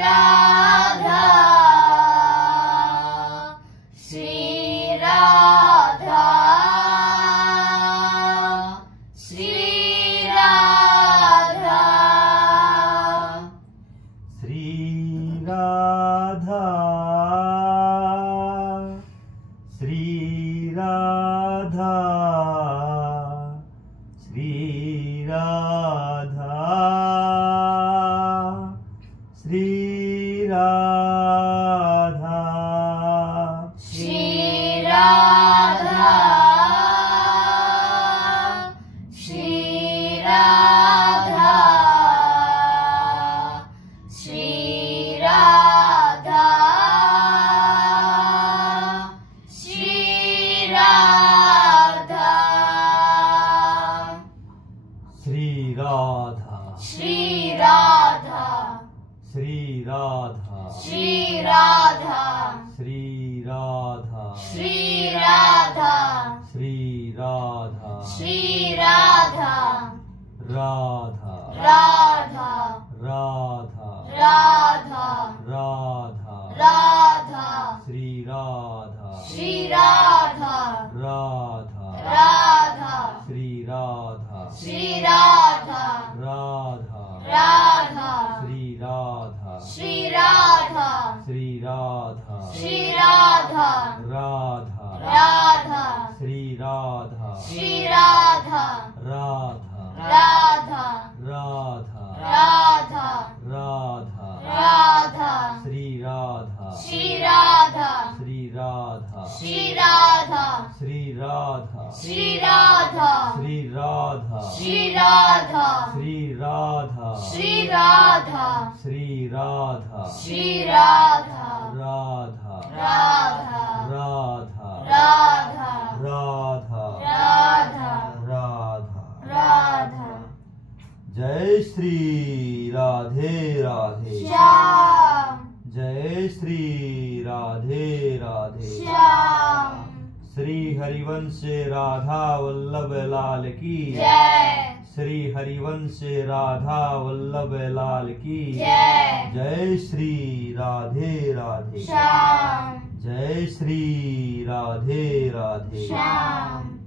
राधा श्री राधा श्री राधा श्री राधा श्री राधा श्री राधा श्री राधा श्री राधा श्री राधा श्री राधा श्री राधा श्री राधा श्री राधा श्री राधा श्री राधा श्री राधा श्री राधा श्री राधा श्री राधा राधा राधा राधा राधा राधा राधा श्री राधा श्री राधा राधा राधा श्री राधा श्री राधा राधा राधा श्री राधा श्री राधा श्री राधा श्री राधा राधा राधा श्री राधा श्री राधा राधा राधा राधा राधा राधा राधा श्री राधा श्री राधा श्री राधा श्री राधा श्री राधा श्री राधा श्री राधा श्री राधा श्री राधा श्री राधा श्री राधा श्री राधा राधा राधा राधा राधा राधा राधा राधा राधा जय श्री राधे राधे श्याम जय श्री राधे राधे श्याम श्री हरिवंश राधा वल्लभ लाल की जय श्री हरिवंश राधा वल्लभ लाल की जय जय श्री राधे राधे श्याम जय श्री राधे राधे श्याम